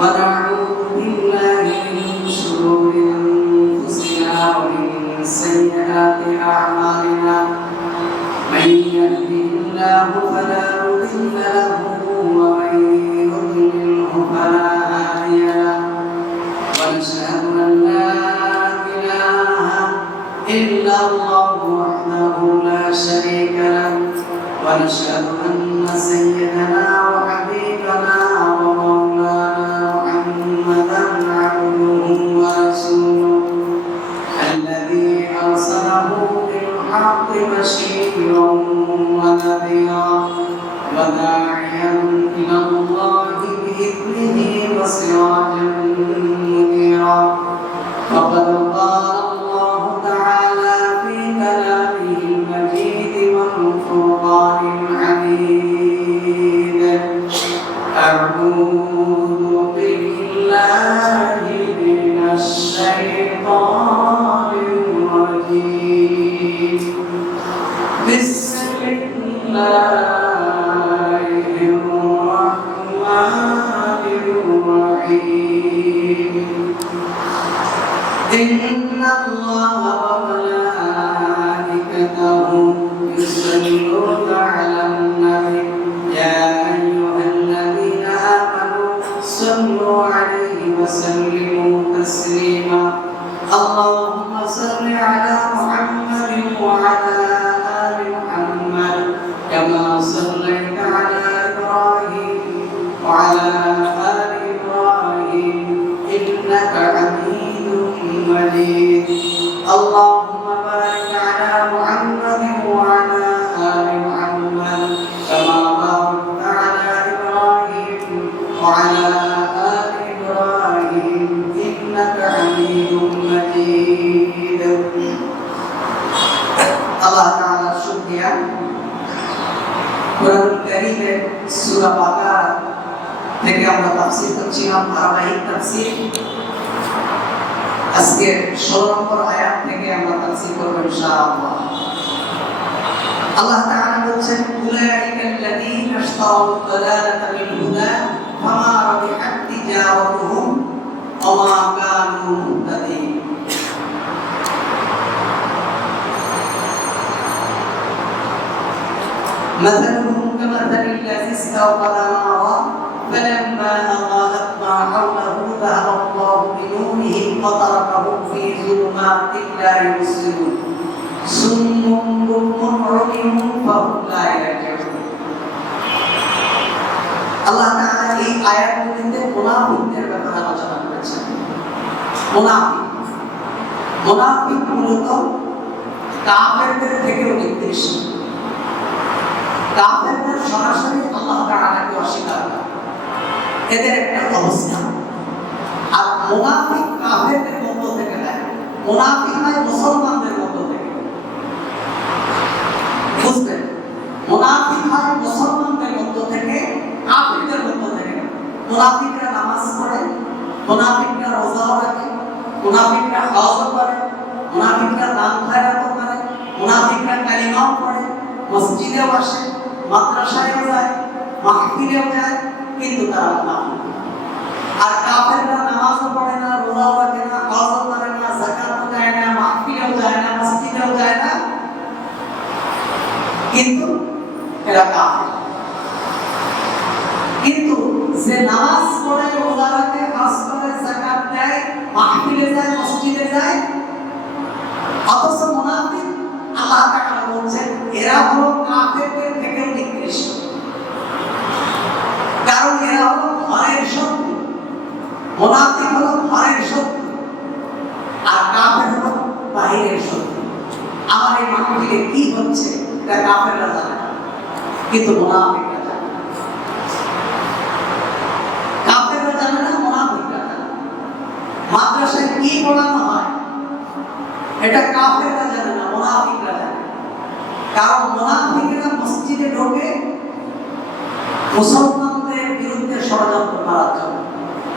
ونعوذ بالله من شرور أنفسنا ومن سيئات أعمالنا من يهده الله فلا مضل له ومن يضلله فلا هادي له ونشهد أن لا إله إلا الله وحده لا شريك له ونشهد أن سيدنا وحبيبنا ومولانا محمدا عبده ورسوله الذي أرسله بالحق بشيرا ونذيرا وداعيا إلى الله بإذنه وسراجا منيرا فقد قال الله تعالى في كلامه المجيد والفرقان الحميد أعوذ بالله من الشيطان الرجيم بسم الله الرحمن الرحيم إن الله وملائكته يصلون على النبي يا أيها الذين آمنوا صلوا عليه وسلموا تسليما اللهم صل على محمد وعلى آل محمد كما صليت على إبراهيم وعلى آل إبراهيم إنك حميد مجيد اللهم بارك على محمد وعلى آل محمد كما باركت على إبراهيم وعلى آل إبراهيم إنك حميد مجيد الله تعالى شكرا قرآن الكريم سورة بقرة থেকে আমরা তাফসীর করছিলাম ধারাবাহিক তাফসীর আজকে 16 নম্বর আয়াত থেকে আমরা তাফসীর করব ইনশাআল্লাহ আল্লাহ তাআলা বলেন উলাইকাল্লাযীনা ইশতারাউ আদ-দালালাতা বিল হুদা ফামা রাবিহাত তিজারাতুহুম ওয়া মা কানু মুহতাদিন مثلهم كمثل الذي استوقد نارا فلما أضاءت ما حوله ذهب الله بنورهم وتركهم في ظلمات لا يبصرون صم بكم عمي فهم لا يرجعون আল্লাহ তাআলা এই আয়াতগুলোতে মুনাফিকদের ব্যাপারে আলোচনা করেছেন মুনাফিক মূলত কাফেরদের থেকেও নিকৃষ্ট কাফেরদের সরাসরি আল্লাহ তাআলাকে অস্বীকার করে এদের একটা অবস্থা আর মুনাফিক কাফেরদের মধ্য থেকে নয় মুনাফিক হয় মুসলমানদের মধ্য থেকে বুঝবেন মুনাফিক হয় মুসলমানদের মধ্য থেকে কাফেরদের মধ্য থেকে মুনাফিকরা নামাজ পড়ে মুনাফিকরা রোজা রাখে মুনাফিকরা হজ করে মুনাফিকরা দান খয়রাত করে মুনাফিকরা কালিমা পড়ে মসজিদেও আসে মাদ্রাসায়ও যায় মাহফিলেও যায় কিন্তু তারা মুনাফিক আর কাফেররা নামাজও পড়ে না রোজাও রাখে না হজও করে না যাকাতও দেয় না মাহফিলেও যায় না মসজিদেও যায় না কিন্তু এরা কাফের কিন্তু যে নামাজ পড়ে রোজা রাখে হজ করে যাকাত দেয় মাহফিলে যায় মসজিদে যায় অথচ মুনাফিক আল্লাহ তাআলা বলেন এরা হলো কাফেরদের থেকে নিকৃষ্ট কারণ এরা হলো ঘরের শত্রু মুনাফিক হলো ঘরের শত্রু আর কাফের হলো বাহিরের শত্রু আমার এই মাহফিলে কি হচ্ছে এটা কাফেররা জানে না কিন্তু মুনাফিকরা জানে কাফেররা জানে না মুনাফিকরা জানে মাদ্রাসায় কি পড়ানো হয় এটা কাফেররা জানে না মুনাফিকরা জানে কারণ মুনাফিকরা মসজিদে ঢোকে মুসলমানদের বিরুদ্ধে ষড়যন্ত্র করার জন্য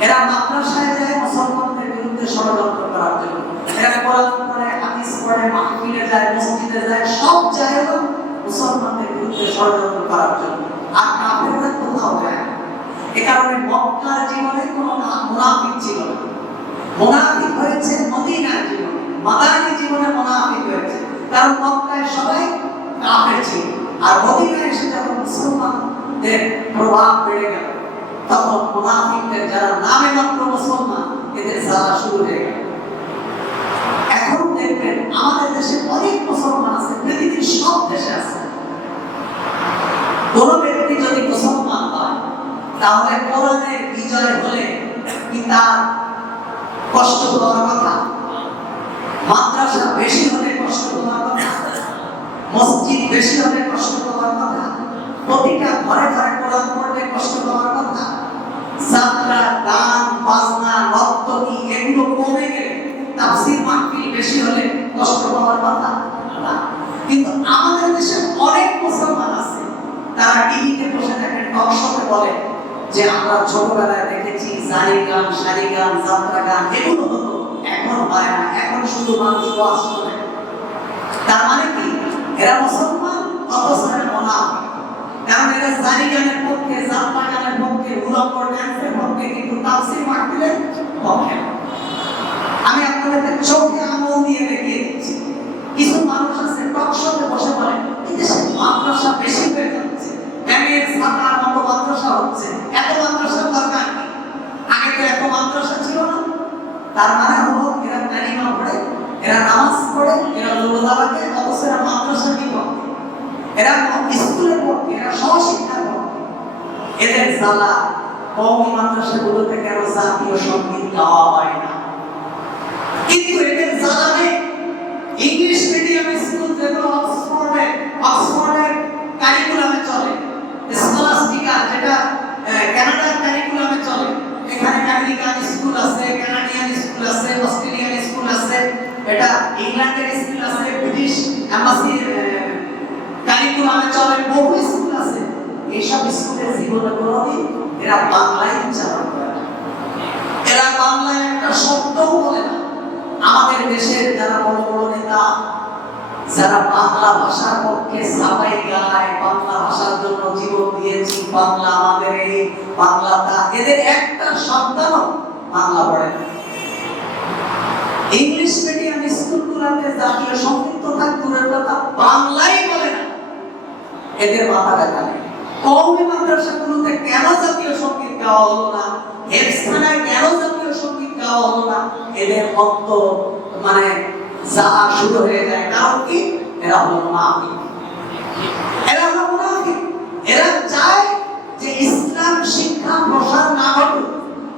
এরা মাদ্রাসায় যায় মুসলমানদের বিরুদ্ধে ষড়যন্ত্র করার জন্য এরা কোরআন পড়ে হাদিস পড়ে মাহফিলে যায় মসজিদে যায় সব জায়গায় মুসলমানদের বিরুদ্ধে ষড়যন্ত্র করার জন্য আর কাফেররা কোথাও যায় না। এ কারণে মক্কার জীবনে কোনো মুনাফিক ছিল না। মুনাফিক হয়েছে মদিনার জীবনে, মাদানী জীবনে মুনাফিক হয়েছে, কারণ মক্কায় সবাই কাফের ছিল। আর মদিনায় এসে যখন মুসলমানদের প্রভাব বেড়ে গেল, তখন মুনাফিকদের যারা নামে মাত্র মুসলমান, এদের জ্বালা শুরু হয়ে গেল। এখন দেখবেন আমাদের দেশে অনেক মুসলমান আছে, পৃথিবীর সব দেশে আছে। কোন ব্যক্তি যদি মুসলমান হয়, তাহলে কোরআনের বিজয় হলে কি তার কষ্ট পাওয়ার কথা? মাদ্রাসা বেশি হলে কষ্ট পাওয়ার কথা? মসজিদ বেশি হলে কষ্ট পাওয়ার কথা? প্রতিটা ঘরে ঘরে কোরআন পড়লে কষ্ট পাওয়ার কথা? যাত্রা, গান, বাজনা, নর্তকী এগুলো কমে গেলে, তাফসীর মাহফিল বেশি হলে কষ্ট পাওয়ার কথা না। কিন্তু আমাদের দেশে অনেক মুসলমান আছে, তারা টিভিতে বসে থাকে, টক শোতে বলে যে আমরা ছোটবেলায় দেখেছি জারি গান, শাড়ি গান, যাত্রা গান এগুলো হতো, এখন হয় না, এখন শুধু মানুষ ওয়াজ করে। তার মানে কি? এরা মুসলমান অথচ এরা মুনাফিক। কারণ এরা জারি গানের পক্ষে, যাত্রা গানের পক্ষে, উলঙ্গ ড্যান্সের পক্ষে, কিন্তু তাফসীর মাহফিলের পক্ষে। আমি আপনাদের চোখে আঙুল দিয়ে দেখিয়ে দিচ্ছি, কিছু মানুষ আছে টক শোতে বসে বলে এই দেশে মাদ্রাসা বেশি হয়ে যাচ্ছে, ব্যাঙের ছাতার মতো মাদ্রাসা হচ্ছে, এত মাদ্রাসার দরকার নেই, আগে তো এত মাদ্রাসা ছিল না। তার মানে হলো এরা কালিমা পড়ে, এরা নামাজ পড়ে, এরা রোজা রাখে, অথচ এরা মাদ্রাসার বিপক্ষে, এরা স্কুলের পক্ষে, এরা সহশিক্ষার পক্ষে। এদের জ্বালা কওমি মাদ্রাসাগুলোতে কেন জাতীয় সঙ্গীত গাওয়া হয় না? কিন্তু এদের জ্বালা নেই ইংলিশ মিডিয়াম স্কুল যেগুলো অক্সফোর্ডের কারিকুলামে চলে, স্কলাস্টিকা যেটা কানাডার কারিকুলামে চলে, এখানে আমেরিকান স্কুল আছে, কানাডিয়ান স্কুল আছে, অস্ট্রেলিয়ান স্কুল আছে, এটা ইংল্যান্ডের স্কুল আছে, ব্রিটিশ এম্বাসির কারিকুলামে চলে, বহু স্কুল আছে। এইসব স্কুলের জীবনে কোনোদিন এরা বাংলায় উচ্চারণ করে না, এরা বাংলায় একটা শব্দও বলে না। আমাদের দেশের যারা বড় বড় নেতা, যারা বাংলা ভাষার পক্ষে সাফাই গায়, বাংলা ভাষার জন্য জীবন দিয়েছি, বাংলা আমাদের এই বাংলা তা, এদের একটা সন্তানও বাংলা পড়ে না। ইংলিশ মিডিয়াম স্কুলগুলোতে জাতীয় সঙ্গীত থাক দূরের কথা, বাংলাই বলে না, এদের মাথা ব্যথা নেই। কওমি মাদ্রাসাগুলোতে কেন জাতীয় সঙ্গীত গাওয়া হলো না, হেফজখানায় কেন জাতীয় সঙ্গীত গাওয়া হলো না, এদের অন্ত মানে যা শুরু হয়ে যায়। কারণ কি? এরা হলো মুনাফিক, এরা হলো মুনাফিক। এরা চায় যে ইসলাম শিক্ষা প্রসার না ঘটুক,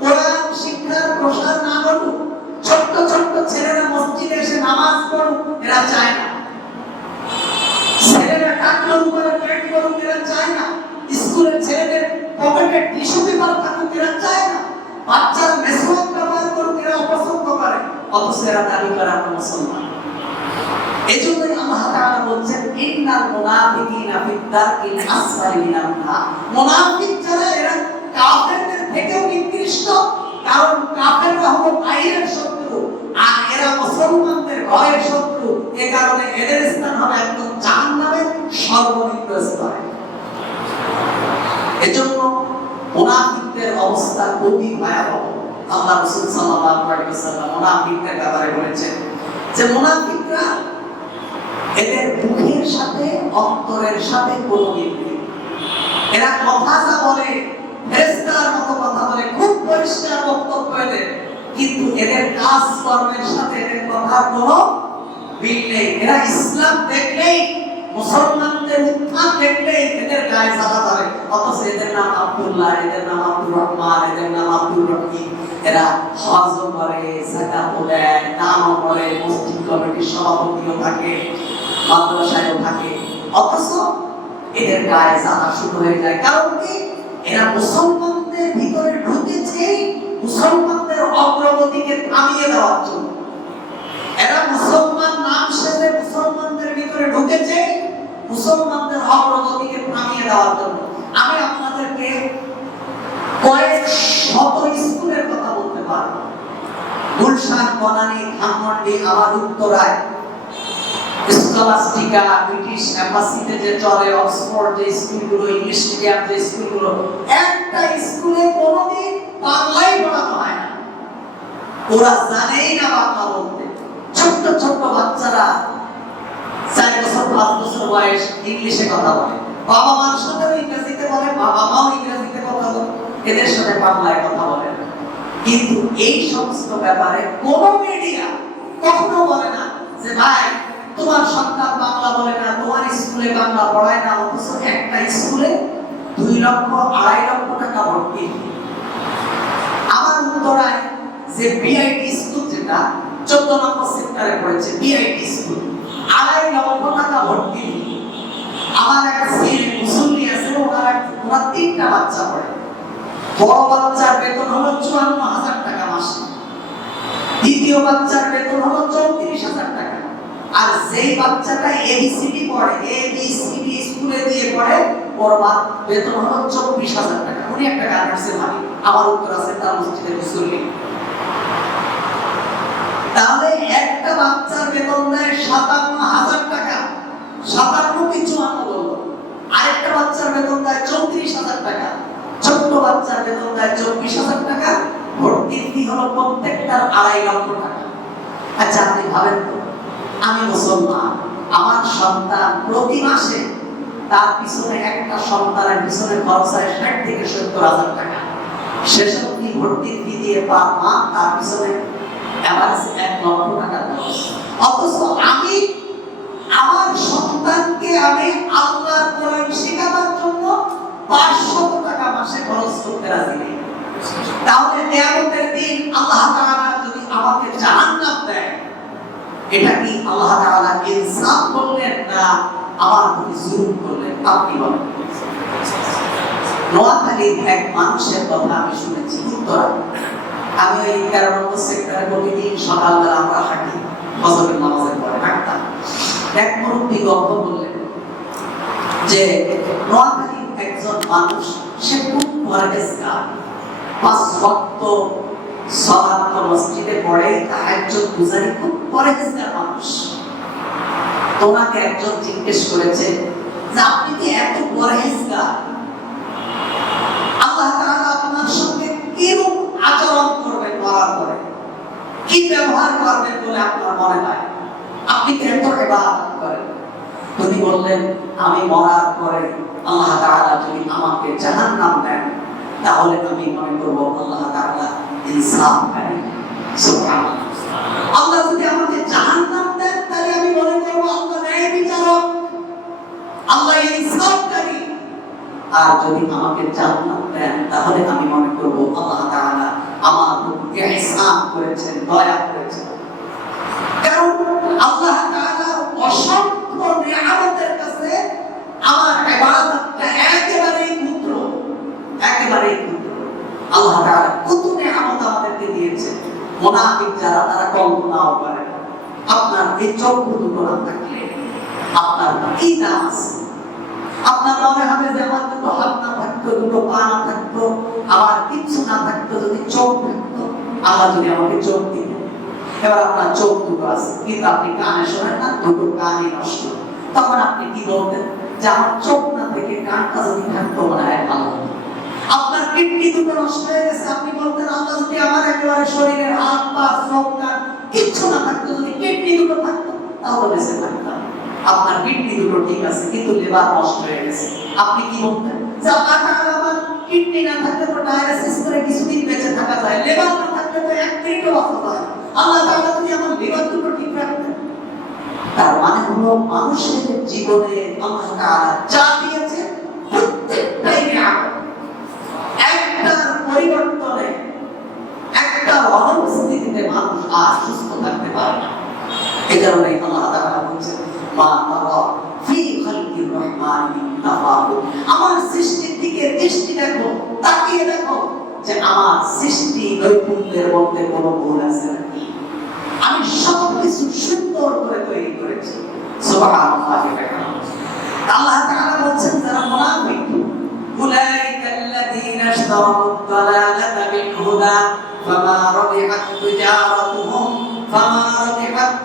কোরআন শিক্ষার প্রসার না ঘটুক, ছোট্ট ছোট্ট ছেলেরা মসজিদে এসে নামাজ পড়ুক, এরা চায় না। ছেলেরা টাকলুম করে পেট করুক, এরা চায় না। স্কুলের ছেলেদের পকেটে টিস্যু পেপার থাকুক, এরা চায় না। বাচ্চারা মেসওয়াক ব্যবহার করুক, এরা অপছন্দ করে, অথচ এরা দাবি করে আমরা মুসলমান। এজন্যই আল্লাহ তাআলা বলছেন ইন্নাল মুনাফিকিনা ফিদ দারকিল আসফালি মিনান নার। মুনাফিক যারা, এরা কাফেরদের থেকেও নিকৃষ্ট, কারণ কাফেররা হলো বাইরের শত্রু, আর এরা মুসলমানদের ঘরের শত্রু। এ কারণে এদের স্থান হবে একদম জাহান্নামের সর্বনিম্ন স্তরে। এজন্য মুনাফিকদের অবস্থা খুবই ভয়াবহ। আল্লাহ রাসূল সাল্লাল্লাহু আলাইহি ওয়াসাল্লাম মুনাফিকদের ব্যাপারে বলেছেন যে মুনাফিকরা, এদের মুখের সাথে অন্তরের সাথে কোনো মিল নেই। এরা কথা যা বলে ফেরেশতার মতো কথা বলে, খুব পরিষ্কার বক্তব্য এদের, কিন্তু এদের কাজ কর্মের সাথে এদের কথার কোনো মিল নেই। এরা ইসলাম দেখলেই, মুসলমানদের উত্থান দেখলেই এদের গায়ে জ্বালা ধরে, অথচ এদের নাম আব্দুল্লাহ, এদের নাম আব্দুর রহমান, এদের নাম আব্দুর রহিম। এরা হজ করে, যাকাত দেয়, নাম করে, মসজিদ কমিটির সভাপতিও থাকে, মাদ্রাসায়ও থাকে, অথচ এদের গায়ে জ্বালা শুরু হয়ে যায়। কারণ কি? এরা মুসলমানদের ভিতরে ঢুকেছে মুসলমানদের অগ্রগতিকে থামিয়ে দেওয়ার জন্য। এরা মুসলমান নাম সেজে মুসলমানদের ভিতরে ঢুকেছে মুসলমানদের অগ্রগতিকে থামিয়ে দেওয়ার জন্য। আমি আপনাদেরকে কয়েক শত স্কুলের কথা বলতে পারবো, গুলশান, বনানী, ধানমন্ডি, আমার উত্তরায় স্কলাস্টিকা, ব্রিটিশ এম্বাসিতে যে চলে, অক্সফোর্ড যে স্কুলগুলো, ইংলিশ মিডিয়াম যে স্কুলগুলো, একটা স্কুলে কোনোদিন ওরা জানেই না বাংলা বলতে। ছোট্ট ছোট্ট বাচ্চারা 4 বছর 5 বছর বয়স ইংলিশে কথা বলে, বাবা মার সাথে ইংরেজিতে বলে, বাবা মাও ইংরেজিতে কথা বলে, এদের সাথে বাংলায় কথা বলে। কিন্তু এই সমস্ত ব্যাপারে কোন মিডিয়া কখনো বলে না যে ভাই তোমার সন্তান বাংলা বলে না, তোমার স্কুলে বাংলা পড়ায় না, অথচ একটা স্কুলে 2 লক্ষ 2.5 লক্ষ টাকা ভর্তি। আমার উত্তরায় যে বিআইটি স্কুল, যেটা 14 নম্বর সেক্টরে পড়েছে, বিআইটি স্কুল 2.5 লক্ষ টাকা ভর্তি। আমার এক ছেলে মুসল্লি আছে, ওনার 3টা বাচ্চা পড়ে। বড় বাচ্চার বেতন হলো 54,000 টাকা মাসে, দ্বিতীয় বাচ্চার বেতন হলো 34,000 টাকা, আর যেই বাচ্চাটা এবিসিডি পড়ে, এবিসিডি স্কুলে দিয়ে পড়ে, ওর বেতন হলো 24,000 টাকা। উনি একটা গার্মেন্টসের মালিক, আমার উত্তর আছে তার মসজিদে মুসল্লি। তাহলে একটা বাচ্চার বেতন দেয় 57,000 টাকা, 57 কি 54 বলবো, আরেকটা বাচ্চার বেতন দেয় 34,000 টাকা, ছোট্ট বাচ্চার বেতন দেয় 24,000 টাকা, ভর্তির ফি হলো প্রত্যেকটার 2.5 লক্ষ টাকা। আচ্ছা আপনি ভাবেন তো, আমি মুসলমান, আমার সন্তান প্রতি মাসে তার পিছনে, একটা সন্তানের পিছনে খরচ হয় 60 থেকে 70,000 টাকা, সেসব কি ভর্তির ফি দিয়ে পার মাস তার পিছনে এভারেজ 1 লক্ষ টাকা খরচ। অথচ আমি আমার সন্তানকে আমি আল্লাহর কোরআন শেখানোর জন্য 500 টাকা মাসে খরচ করতে রাজি নেই। তাহলে কিয়ামতের দিন আল্লাহ তাআলা যদি আমাকে জাহান্নাম দেয়, এটা কি আল্লাহ তাআলা ইনসাফ করলেন না আমার প্রতি জুলুম করলেন? আপনি বলেন। নোয়াখালীর এক মানুষের কথা আমি শুনেছি, উত্তরা। আমি ওই 13 নম্বর সেক্টরে প্রতিদিন সকালবেলা আমরা হাঁটি, ফজরের নামাজের পরে হাঁটতাম। এক মুরব্বী গল্প বললেন যে নোয়াখালীর একজন মানুষ, সে খুব পরহেজগার, 5 ওয়াক্ত সালাত মসজিদে পড়ে, তাহাজ্জুদ গুজারি, খুব পরহেজগার মানুষ। তোমাকে একজন জিজ্ঞেস করেছে যে আপনি কি এত পরহেজগার, আল্লাহ তাআলা আপনার সঙ্গে কিরূপ আচরণ করবেন, মরার পরে কি ব্যবহার করবেন বলে আপনার মনে হয়? আপনি কি এত ইবাদত করেন? তিনি বললেন, আমি মরার পরে আল্লাহ তাআলা যদি আমাকে জাহান্নাম দেন, তাহলে আমি মনে করব আল্লাহ তাআলা ইনসাফকারী। সুবহানাল্লাহ। আল্লাহ যদি আমাকে জাহান্নাম দেন, তাহলে আমি মনে করব আল্লাহ ন্যায় বিচারক, আল্লাহ ইনসাফকারী। আর যদি আমাকে জান্নাত দেন, তাহলে আমি মনে করব আল্লাহ তাআলা আমার উপরে ইহসান করেছেন, দয়া করেছেন। কারণ আল্লাহ তাআলা অসংখ্য নিয়ামতের কাছে আমার ইবাদতটা একেবারেই ক্ষুদ্র, একেবারেই ক্ষুদ্র। আল্লাহ তাআলা কত নিয়ামত আমাদেরকে দিয়েছেন, মুনাফিক যারা তারা কল্পনাও করে না। আপনার এই চক্ষু দুটো না থাকলে আপনার কি দাম আছে? আপনার মনে হবে যে আমার দুটো হাত না থাকতো, দুটো পা না থাকতো, আমার কিছু না থাকতো, যদি চোখ থাকতো, আল্লাহ যদি আমাকে চোখ দিত। এবার আপনার চোখ দুটো আছে, কিন্তু আপনি কানে শোনেন না, দুটো কানই নষ্ট। তখন আপনি কি বলতেন যে আমার চোখ না থেকে কানটা যদি থাকতো মনে হয় ভালো হতো। আপনার কিডনি দুটো নষ্ট হয়ে গেছে, আপনি বলতেন আল্লাহ যদি আমার একেবারে শরীরের হাত পা চোখ কান কিচ্ছু না থাকতো, যদি কিডনি দুটো থাকতো, তাহলে বেঁচে থাকতাম। আপনার কিডনি দুটো ঠিক আছে, কিন্তু লিভার নষ্ট হয়ে গেছে, আপনি কি বলতেন যে আল্লাহ তাআলা আমার কিডনি না থাকলে তো ডায়ালিসিস করে কিছুদিন বেঁচে থাকা যায়, লিভার না থাকলে তো 1 মিনিটও বাঁচা যায়, আল্লাহ তাআলা যদি আমার লিভার দুটো ঠিক রাখতেন। তার মানে হলো মানুষের জীবনে আল্লাহ তাআলা যা দিয়েছে প্রত্যেকটাই নিয়ামত। একটার পরিবর্তনে, একটা অনুপস্থিতিতে মানুষ আর সুস্থ থাকতে পারে না। এই কারণে আল্লাহ তাআলা বলেছেন, মা তারা ফি খালকির রহমানি তাফাউত। আমার সৃষ্টির দিকে দৃষ্টি দেখো, তাকিয়ে দেখো যে আমার সৃষ্টি নৈপুণ্যের মধ্যে কোনো ভুল আছে নাকি। আমি সবকিছু সুন্দর করে তৈরি করেছি। সুবহানাল্লাহ। আল্লাহ তাআলা বলেন যারা মুনাফিক, উলাইকাল্লাযীনা ইশতারাউদ দালালাতা বিল হুদা ফামা রাবিহাত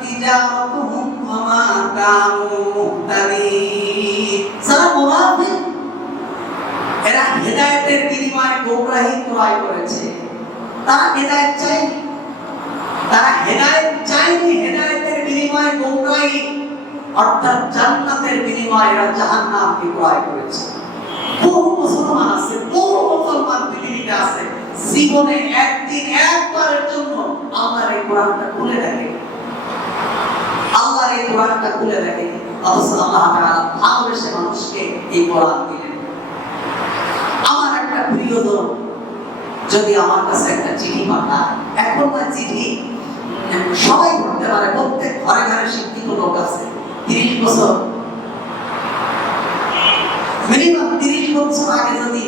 তিজারাতুহুম ওয়া মা কানু মুহতাদিন। যারা মুনাফিক, এরা হেদায়েতের বিনিময়ে গোমরাহি ক্রয় করেছে। তারা হেদায়েত চায়, তারা হেদায়েত চায়নি, হেদায়েতের বিনিময়ে গোমরাহি অর্থাৎ জান্নাতের বিনিময়ে এরা জাহান্নামকে ক্রয় করেছে। বহু মুসলমান আছে, বহু মুসলমান পৃথিবীতে আছে, জীবনে একদিন একবারের জন্য আল্লাহর এই কোরআনটা খুলে দেখে, আল্লাহর এই কোরআনটা খুলে দেখে। অথচ আল্লাহ তাআলা ভালোবেসে মানুষকে এই কোরআন দিলেন। আমার একটা প্রিয়জন যদি আমার কাছে একটা চিঠি পাঠায়, এখন না চিঠি সবাই পড়তে পারে, প্রত্যেক ঘরে ঘরে শিক্ষিত লোক আছে। 30 বছর মিনিমাম 30 বছর আগে যদি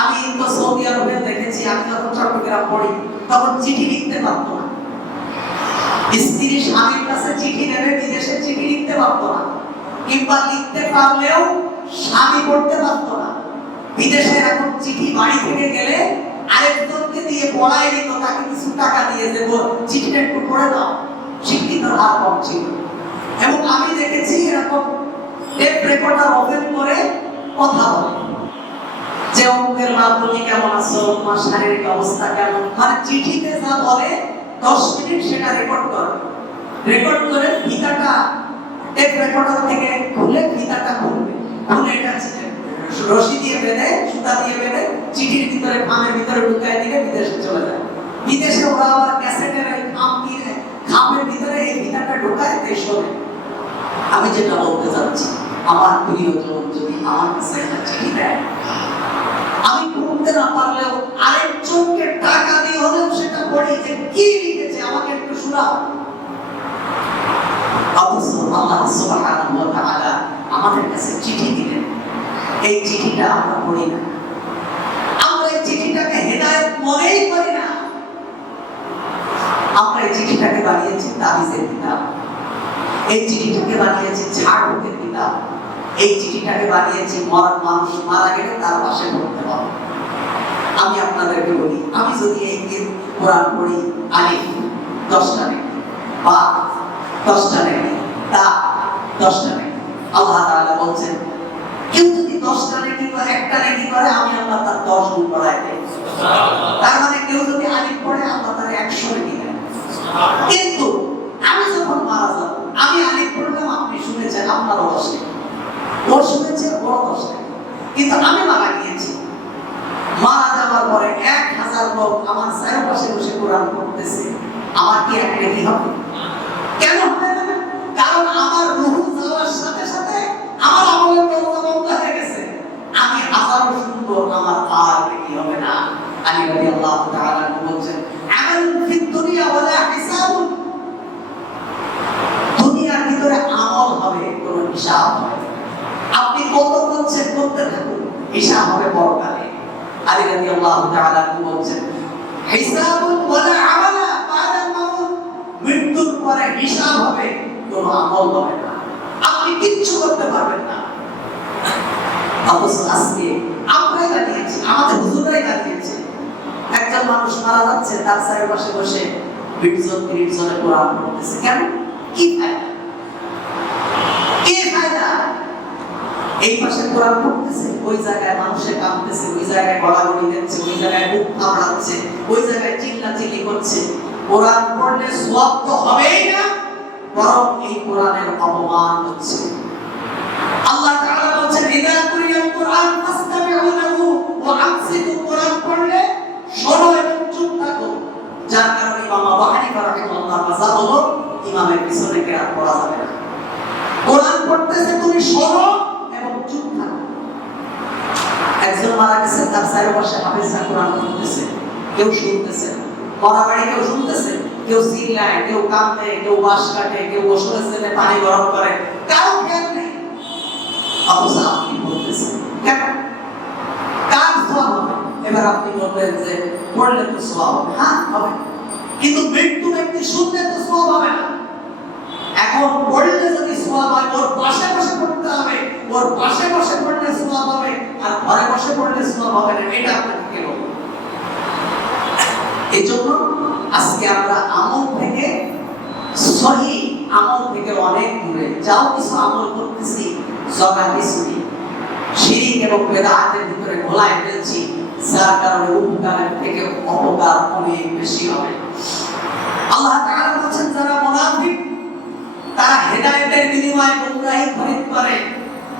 আমি তো সৌদি আরবে দেখেছি, আমি যখন চট্টগ্রাম পড়ি তখন চিঠি লিখতে পারতো না। স্ত্রী স্বামীর কাছে চিঠি নেবে, বিদেশে চিঠি লিখতে পারতো না, কিংবা লিখতে পারলেও স্বামী পড়তে পারতো না। বিদেশে এখন চিঠি বাড়ি থেকে গেলে আরেকজনকে দিয়ে পড়ায় দিত, তাকে কিছু টাকা দিয়ে দেব, চিঠিটা একটু পড়ে দাও। শিক্ষিত হার কম ছিল। এবং আমি দেখেছি এরকম টেপ রেকর্ডার ওপেন করে কথা বলে যে অমুকের মা তুমি কেমন আছো, তোমার শারীরিক অবস্থা কেমন, মানে চিঠিতে যা বলে 10 মিনিট সেটা রেকর্ড করে ফিতাটা টেপ রেকর্ডার থেকে খুলে ফিতাটা খুলবে, খুলে এটা রশি দিয়ে বেঁধে, সুতা দিয়ে বেঁধে চিঠির ভিতরে খামের ভিতরে ঢুকায় দিলে বিদেশে চলে যায়। বিদেশে ওরা আবার ক্যাসেটের এই খাম দিয়ে খামের ভিতরে এই ফিতাটা ঢুকায় দেশ শোনে। আমি যেটা বলতে চাচ্ছি, আমার প্রিয়জন যদি আমার কাছে একটা চিঠি দেয়, আমি পড়তে না পারলেও আরেকজনকে টাকা দিয়ে হলেও সেটা পড়ি যে কি লিখেছে আমাকে একটু শোনাও। অথচ আল্লাহ সুবহানাহু ওয়া তাআলা আমাদের কাছে চিঠি দিলেন, এই চিঠিটা আমরা পড়ি না, আমরা এই চিঠিটাকে হেদায়েত মনেই করি না। আমরা এই চিঠিটাকে বানিয়েছি তাবিজের কিতাব, এই চিঠিটাকে বানিয়েছি ঝাড়ফুঁকের কিতাব, এই চিঠিটাকে বানিয়েছি মানুষ মারা গেলে তার পাশে পড়তে হবে। আমি আপনাদেরকে বলি, আমি যদি এই কোরআন পড়ি, আলিফ 10টা নেই, বা 10টা নেই, তা 10টা নেই। আল্লাহ তাআলা বলছেন কেউ যদি 10টা নেকি করে একটা নেকি করে, আমি আল্লাহ তার 10 গুণ বাড়ায় দেই। তার মানে কেউ যদি আলিফ পড়ে আল্লাহ তার 100 নেকি দেন। কিন্তু আমি যখন মারা যাব, আমি আলিফ পড়লাম, আপনি শুনেছেন, আপনারও 10 নেকি, ও শুনেছে, ওর 10 নেকি। কিন্তু আমি মারা গিয়েছি, মারা যাওয়ার পরে 1000 লোক আমার চারপাশে বসে কোরআন পড়তেছে, আমার কি এক নেকি হবে? কেন হবে না? কারণ আমার রূহ যাওয়ার সাথে সাথে আমার আমলের দরজা বন্ধ হয়ে গেছে। আমি হাজারো শুনবো, আমার আর নেকি হবে না। আলী রাদিয়াল্লাহু তাআলা বলেন, আমালুন ফিদ দুনিয়া ওয়ালা হিসাবুন, দুনিয়ার ভিতরে আমল হবে, কোনো হিসাব হবে না। আপনি কত করছেন করতে থাকুন, হিসাব হবে পরকালে। আলী রাদিয়াল্লাহু তাআলা বলেন, হিসাবুন ওয়ালা আমালা বাদাল মাউত, মৃত্যুর পরে হিসাব হবে, কোনো আমল হবে না, আপনি কিচ্ছু করতে পারবেন না। অথচ আজকে আমরাই দাঁড়িয়েছি, আমাদের হুজুররাই দাঁড়িয়েছে, একজন মানুষ মারা যাচ্ছে, তার চারপাশে বসে 20 জন 30 জনে কোরআন পড়তেছে। কেন? কি ফায়দা? কি ফায়দা? এই পাশে কোরআন পড়তেছে, ওই জায়গায় মানুষে কাঁদতেছে, ওই জায়গায় গলাগলি দিচ্ছে, ওই জায়গায় বুক কামড়াচ্ছে, ওই জায়গায় চিল্লাচিল্লি করছে। কোরআন পড়লে সওয়াব তো হবেই না, বরং এই কোরআনের অপমান হচ্ছে। আল্লাহ তাআলা বলেন, ইদা কুরিয়াল কুরআন ফাসতামিউ লাহু ওয়া আনসিতু, কোরআন পড়লে শোনো এবং চুপ থাকো। যার কারণে ইমাম আবু হানিফা রাহিমাহুল্লাহ মাযহাব হলো ইমামের পিছনে কেরাত পড়া যাবে না। কোরআন পড়তেছে, তুমি শোনো এবং চুপ থাকো। একজন মারা গেছে, তার চারপাশে হাফেজরা কোরআন পড়তেছে, কেউ শুনতেছে, মরাবাড়ি কেউ শুনতেছে, কেউ চিল্লায়, কেউ কাঁদে, কেউ বাঁশ কাটে, কেউ গোসলের জন্য পানি গরম করে, কারো খেয়াল নেই। অথচ আপনি বলতেছেন, কেন? কার সওয়াব হবে? এবার আপনি বলবেন যে পড়লে তো সওয়াব হবে। হ্যাঁ হবে, কিন্তু মৃত্যু ব্যক্তি শুনলে তো সওয়াব হবে না। এখন পড়লে যদি সওয়াব হয়, ওর পাশে বসে পড়তে হবে, ওর পাশে বসে পড়লে সওয়াব হবে, আর ঘরে বসে পড়লে সওয়াব হবে না। এটা আপনাকে কে বলবে? এজন্য আজকে আমরা আমল থেকে, সহি আমল থেকে অনেক দূরে। যাও কিছু আমল করতেছি, জগা কিছুই শিরিক এবং বেদাতের ভিতরে ঘোলায় ফেলছি, যার কারণে উপকারের থেকে অপকার অনেক বেশি হবে। আল্লাহ তাআলা বলেন যারা মুনাফিক তারা হেদায়েতের বিনিময়ে গোমরাহি খরিদ করে,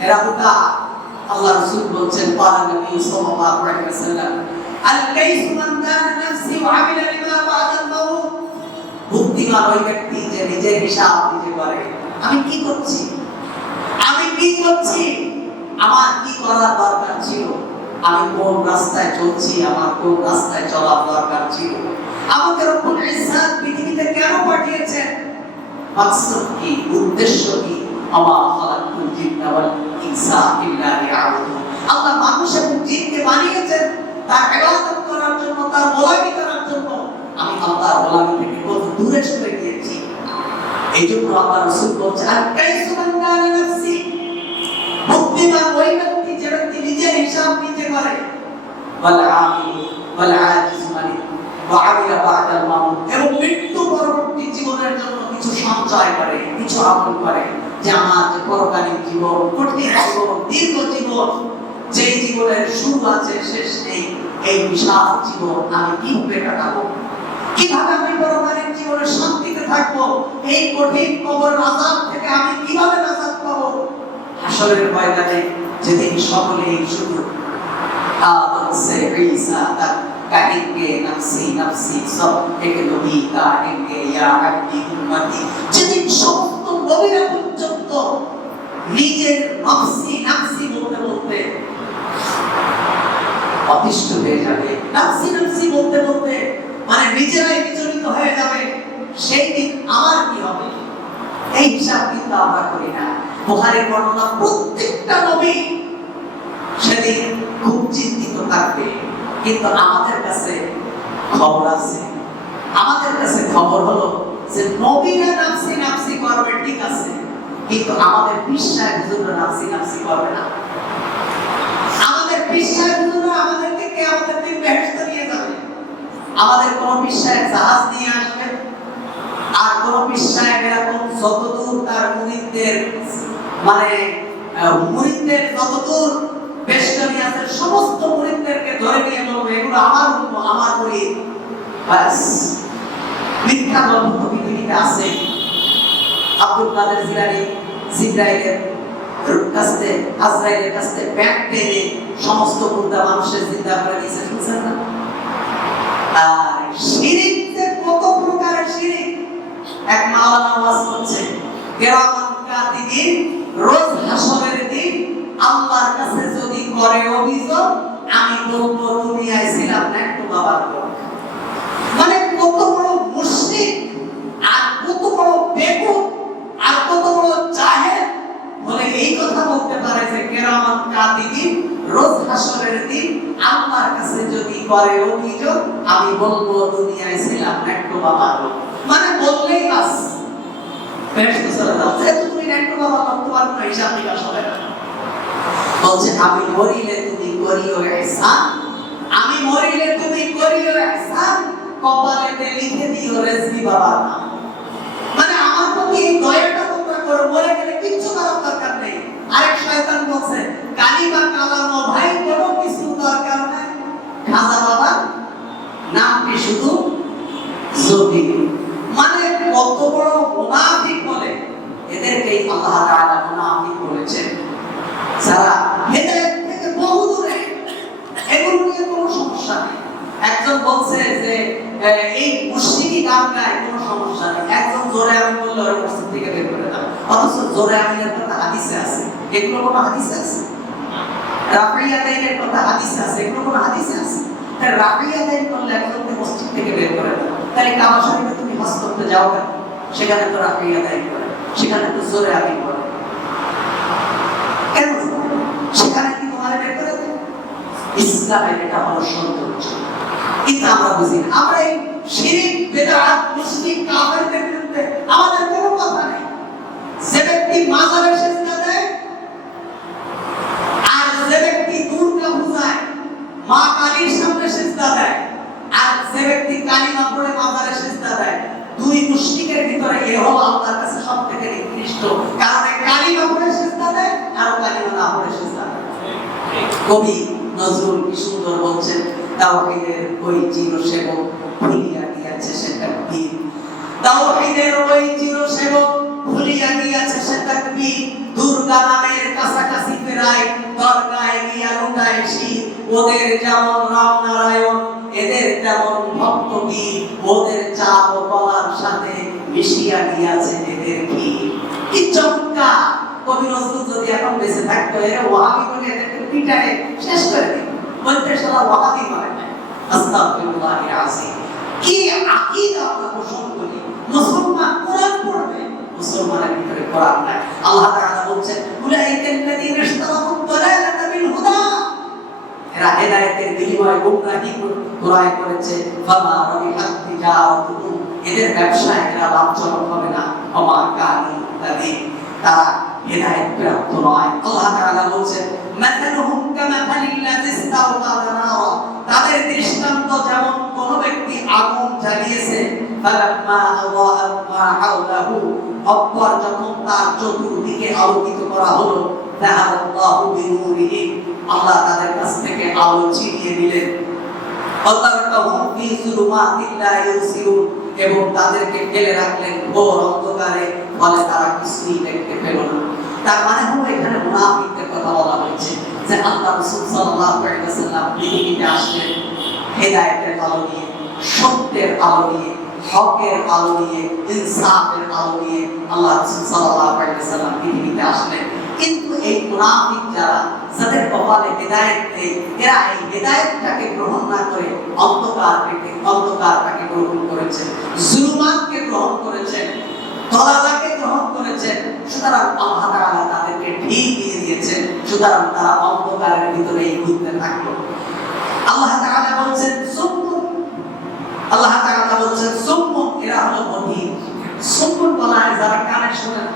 এরা বোকা। আল্লাহ রাসূল বলেন পারা নবী সাল্লাল্লাহু আলাইহি ওয়াসাল্লাম আল কাইসু মান দানা নাফসি ওয়া আমিলা লিমা বা'দাল মাউত। বুদ্ধিমান ওই ব্যক্তি যে নিজের হিসাব নিজে করে, আমি কি করছি, আমি কি করছি, আমার কি করার দরকার ছিল, আমি কোন রাস্তায় চলছি, আমার কোন রাস্তায় চলার দরকার ছিল, আমাকে রব্বুল ইজ্জাত পৃথিবীতে কেন পাঠিয়েছেন, মাকসাদ কি, উদ্দেশ্য কি। আমা খালাকুল জিন্না ওয়াল ইনসা ইল্লা লিয়াবুদুন। আল্লাহ মানুষ এবং জিনকে বানিয়েছেন তার ইবাদত করার জন্য, তার গোলামি করার জন্য। আমি আল্লাহর গোলামি থেকে কত দূরে সরে গিয়েছি। এইজন্য আল্লাহ রাসূল বলেছেন আর কাইসু মান দানা নাফসি, বুদ্ধিমান ওই ব্যক্তি যে ব্যক্তি নিজের হিসাব নিজে করে, ওয়াল আমিল ওয়াল আজিজ মানে ওয়া আমিলা বা'দাল মাউত, এবং মৃত্যু পরবর্তী জীবনের জন্য কিছু সঞ্চয় করে, কিছু আমল করে, যে আমার যে পরকালীন জীবন, কঠিন জীবন, দীর্ঘ জীবন, যে জীবনের শুরু আছে শেষ নেই, এই বিশাল জীবন আমি কিভাবে কাটাবো, কিভাবে আমি পরকালীন জীবনে শান্তিতে থাকবো, এই কঠিন কবরের আযাব থেকে আমি কিভাবে নাজাত পাবো। হাসরের ময়দানে যেদিন সকলেই শুধু আদম से ईसा तक कहेंगे नफ्सी नफ्सी, सब एक नबी कहेंगे या अब्दी उम्मती। যেদিন সমস্ত নবীরা পর্যন্ত নিজের নফসি নফসি বলতে বলতে অতিষ্ঠ হয়ে যাবে, নফসি নফসি বলতে বলতে মানে নিজেরাই বিচলিত হয়ে যাবে, সেই দিন আমার কি হবে, এই হিসাব কিন্তু আমরা করি না। বুখারীর বর্ণনা প্রত্যেকটা নবী সেদিন খুব চিন্তিত থাকবে, কিন্তু আমাদের কাছে খবর আছে, আমাদের কাছে খবর হলো যে নবীরা নাফসি নাফসি করবে ঠিক আছে, কিন্তু আমাদের বিশ্বাস হুজুররা নাফসি নাফসি করবে না। আমাদের বিশ্বাস হুজুররা আমাদেরকে কিয়ামতের দিন বেহেশতে নিয়ে যাবে, আমাদের কোন বিশ্বাস জাহাজ নিয়ে আসবে, আর কোন বিশ্বাস এরকম যতদূর তার মুরিদদের মানে মুরিদদের যতদূর বেষ্টনী আছে সমস্ত মুরিদদেরকে ধরে নিয়ে বলবে এগুলো আমার উম্মত, আমার মুরিদ। বাস মিথ্যা গল্প পৃথিবীতে আছে। আব্দুল কাদের জিলানী জিবরাইলের কাছে, আজরাইলের কাছে ব্যাগ টেনে সমস্ত মুর্দা মানুষের জিন্দা করে দিয়েছে, শুনছেন না? আর শিরিক যে কত প্রকারের শিরিক, এক মাওলানা ওয়াজ করছে কিরামান কাতিবিন রোজ হাসরের দিন আল্লাহর কাছে যদি করে অভিযোগ, আমি বলবো দুনিয়ায় ছিলাম না একটু বাবার পর। মানে কত বড় মুশরিক আর কত বড় বেকুব আর কত বড় জাহেল বলে এই কথা বলতে পারে যে কিরামান কাতিবিন রোজ হাসরের দিন আল্লাহর কাছে যদি করে অভিযোগ, আমি বলবো দুনিয়ায় ছিলাম না একটু বাবার পর। মানে বললেই বাস বেহেশতে চলে যাও, যেহেতু তুমি একটু বাবা করতে পারো না, হিসাব নিকাশ হবে না। বলছে আমি মরিলে তুমি করিও ইহসান, আমি মরিলে তুমি করিও ইহসান, কপালেতে লিখে দিও রেজবি বাবার নাম। মানে আমার প্রতি এই দয়াটা তোমরা করো, মরে গেলে কিচ্ছু করার দরকার নেই। আরেক শয়তান বলছে কালিমা কালামো ভাই কোনো কিছু দরকার নাই, খাজা বাবা নামটি শুধু জবি। মানে কত বড় মুনাফিক বলে এদেরকেই আল্লাহ তাআলা মুনাফিক বলেছেন, যারা হেদায়েত থেকে বহু দূরে, এগুলো নিয়ে কোনো সমস্যা নেই। একজন বলছে যে এই মুশরিকি গান গায় কোনো সমস্যা নেই, একজন জোরে আমি বললে ওর মসজিদ থেকে বের করে দাও, অথচ জোরে আমিনের কথা হাদিসে আছে, এগুলো কোনো হাদিসে আছে? রাফিয়াতাইনের কথা হাদিসে আছে, এগুলো কোনো হাদিসে আছে? তাহলে রাফিয়াতাইন করলে একজনকে মসজিদ থেকে বের করে দাও, তাহলে কাবা শরীফে তুমি হজ করতে যাও কেন? সেখানে তো রাফিয়াতাইন করে, সেখানে তো জোরে আমি করে, কেন সেখানে কি তোমার বের করে দেয়? ইসলামের এটা হলো সৌন্দর্য, কিন্তু আমরা বুঝি না। আমরা এই শিরক বিদআত মুশরিক কাফেরদের বিরুদ্ধে আমাদের কোনো কথা নেই। যে ব্যক্তি মাজারে সিজদা দেয় আর যে ব্যক্তি দুর্গা পূজায় মা কালীর সামনে সিজদা দেয় আর যে ব্যক্তি কালিমা পড়ে মাজারে সিজদা দেয়, দুই মুশরিকের ভিতরে এ হলো আল্লাহর কাছে সবথেকে নিকৃষ্ট, কারণ কালিমা পড়ে সিজদা দেয় আর কালিমা না পড়ে সিজদা দেয়। কবি নজরুল কি সুন্দর বলছেন, তাওহীদের ওই চিরসেবক ভুলিয়া গিয়াছে সেটা পীর, তাওহীদের ওই চিরসেবক ভুলিয়া গিয়াছে সে তাকবীর, দুর্গা নামের কাছাকাছি ফেরায় দরগায় গিয়া লুটায় শীত। ওদের যেমন রাম নারায়ণ এদের তেমন ভক্ত কি, ওদের চাপ বলার সাথে মিশিয়া গিয়াছে এদের কি। কি চমৎকার! কবি নজরুল যদি এখন বেঁচে থাকতো এরা ওয়াহাবি বলে এদেরকে পিটারে শেষ করে দিত, বলতে সারা ওয়াহাবি মানে না। আস্তাগফিরুল্লাহিল আযীম। কি আকীদা আমরা পোষণ করি! মুসলমান কোরআন পড়বে, মুসলমানের ভিতরে কোরআন নাই। আল্লাহ তাআলা বলছেন উলাইকাল্লাযীনা ইশতারাকুদ দালালাতা বিল হুদা, এরা হেদায়েতের বিনিময়ে গোমরাহি ক্রয় করেছে। ফামা রাবিহাত তিজারাতুহুম, এদের ব্যবসায় এরা লাভজনক হবে না। ওমা কানু মুহতাদিন, তারা হেদায়েত প্রাপ্ত নয়। আল্লাহ তাআলা বলছেন মাসালুহুম কামাসালিল্লাযী ইসতাওকাদা নারা, তাদের দৃষ্টান্ত যেমন কোন ব্যক্তি আগুন জ্বালিয়েছে, ফালাম্মা আযাআত মা হাওলাহু, অপর যখন তার চতুর্দিকে আলোকিত করা হলো, যাহাবাল্লাহু বিনূরিহিম, আল্লাহ তাদের কাছ থেকে আলো ছিনিয়ে নিলেন। ওয়াতারাকাহুম ফি যুলুমাতিন লা ইউসিরুন, এবং তাদেরকে ফেলে রাখলেন ঘোর অন্ধকারে, ফলে তারা কিছুই দেখতে পেল না। তার মানে হলো এখানে মুনাফিকদের কথা বলা হয়েছে যে আল্লাহ রাসূল সাল্লাল্লাহু আলাইহি ওয়াসাল্লাম পৃথিবীতে আসলেন হেদায়েতের আলো নিয়ে, সত্যের আলো নিয়ে, হকের আলো নিয়ে, ইনসাফের আলো নিয়ে আল্লাহ রাসূল সাল্লাল্লাহু আলাইহি ওয়াসাল্লাম পৃথিবীতে আসলেন। কিন্তু এই মুনাফিক যারা, যাদের কপালে হেদায়েত নেই, এরা এই হেদায়েতটাকে গ্রহণ না করে অন্ধকারটাকে গ্রহণ করেছে, জুলুমাতকে গ্রহণ করেছেন, দলালাকে গ্রহণ করেছেন। সুতরাং আল্লাহ তাআলা তাদেরকে ঠিক দিয়ে দিয়েছেন, সুতরাং তারা অন্ধকারের ভিতরেই ঘুরতে থাকলো। আল্লাহ তাআলা বলছেন সুম্মুন, আল্লাহ তাআলা বলছেন সুম্মুন, এরা হলো বধির। সুম্মুন বলা হয় যারা কানে শোনে না।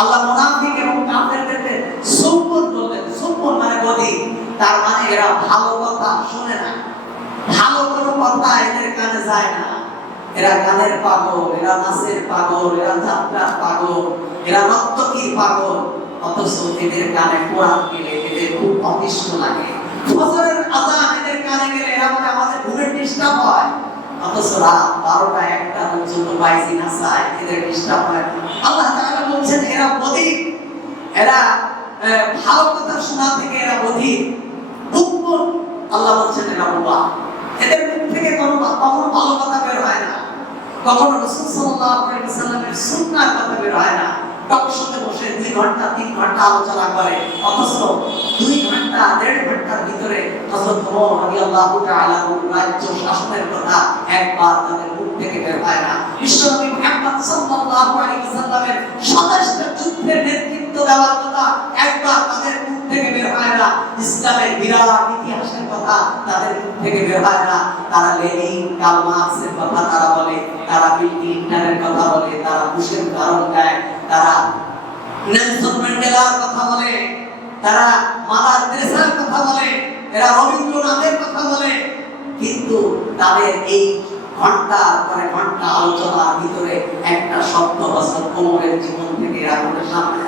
আল্লাহ মুনাফিক এবং কাফেরদেরকে সুম্মুন বললেন। সুম্মুন মানে বধির, তার মানে এরা ভালো কথা শোনে না, ভালো কোনো কথা এদের কানে যায় না। এরা গানের পাগল, এরা নাচের পাগল, এরা যাত্রার পাগল, এরা নর্তকীর পাগল। অথচ এদের কানে কোরআন গেলে এদের খুব অনিষ্ট লাগে। ফজরের আযান এদের কানে গেলে এরা বলে আমাদের ঘুমের ডিস্টার্ব হয়। অথচ রাত 12টা 1টা পর্যন্ত বাইজি নাচায়, এদের ডিস্টার্ব হয়। আল্লাহ তাআলা বলছেন এরা বধির, এরা ভালো কথা শোনা থেকে এরা বধির। বুকমুন, আল্লাহ বলছেন এরা বোবা, এদের মুখ থেকে কখনো ভালো কথা বের হয় না, কখনো রাসূল সাল্লাল্লাহু আলাইহি ওয়াসাল্লামের সুন্নাহর কথা বের হয় না। টকশোতে বসে 2 ঘন্টা 3 ঘন্টা আলোচনা করে, অথচ 2 ঘন্টা 1.5 ঘন্টার ভিতরে হযরত ওমর রাদিয়াল্লাহু তাআলা রাজ্য শাসনের কথা একবার তাদের মুখ থেকে বের হয় না। বিশ্বনবী মুহাম্মদ সাল্লাল্লাহু আলাইহি ওয়াসাল্লামের সদাস্ত যুদ্ধের নেতৃত্ব দেওয়ার কথা একবার তাদের মুখ থেকে বের হয় না। ইসলামের বিরাট ইতিহাসের কথা তাদের মুখ থেকে বের হয় না। তারা লেনিন, কার্ল মার্কসের কথা তারা বলে, তারা বিল ক্লিনটনের কথা বলে, তারা বুশের উদাহরণ দেয়, তারা নেলসন ম্যান্ডেলার কথা বলে, তারা মাদার তেরেসার কথা বলে, এরা রবীন্দ্রনাথের কথা বলে। কিন্তু তাদের এই ঘন্টার পরে ঘন্টা আলোচনার ভিতরে একটা শব্দ হযরত ওমরের জীবন থেকে এরা আমাদের সামনে,